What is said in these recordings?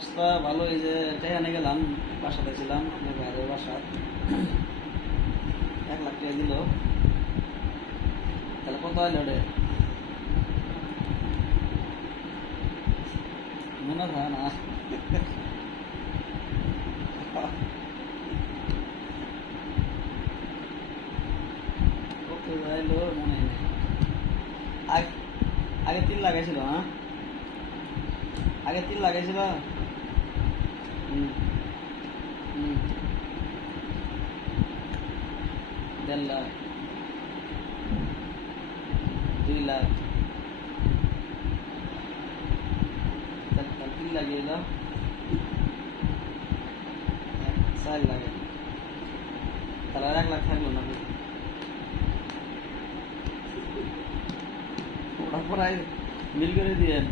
অবস্থা ভালো। এই যে এখানে গেলাম, বাসাতে ছিলাম, আপনার ভাইয়ের বাসা, 1 লাখ টাকা দিল। তাহলে কত আইল ওটা মনে হয় না। কত আইলো মনে নেই। আগে 3 লাগাইছিল, হ্যাঁ আগে 3 লাগাইছিল। হুম হুম 1.5 লাখ, 2 লাখ, 3 লাগিয়ে দাও, 4 লাগে। তাহলে আর 1 লাখ থাকলো না। ওটা পড়াই মিল করে দিয়েন।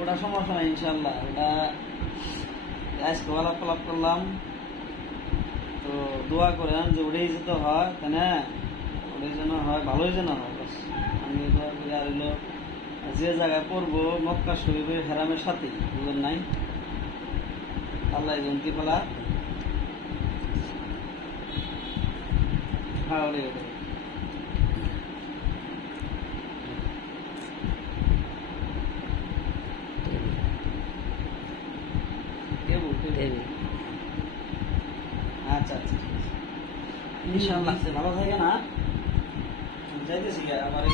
ওটা সমস্যা নাই ইনশাল্লাহ। ওটা আজকে আলাপ করলাম, তো দোয়া করেন যে ওটাই যেতে হয়, তাই না? ওটাই যেন হয়, ভালোই যেন হয়। বাস আমি দোয়া করি। আর হইলো যে জায়গায় পড়বো মক্কা শরীফের হেরামের সাথে, বুঝলেন নাই? আল্লাহ জমতি ফেলা। হ্যাঁ ওটাই ওটাই। আচ্ছা আচ্ছা, ইনশাল্লাহ ভালো থাকে না। যাইতেছি আমার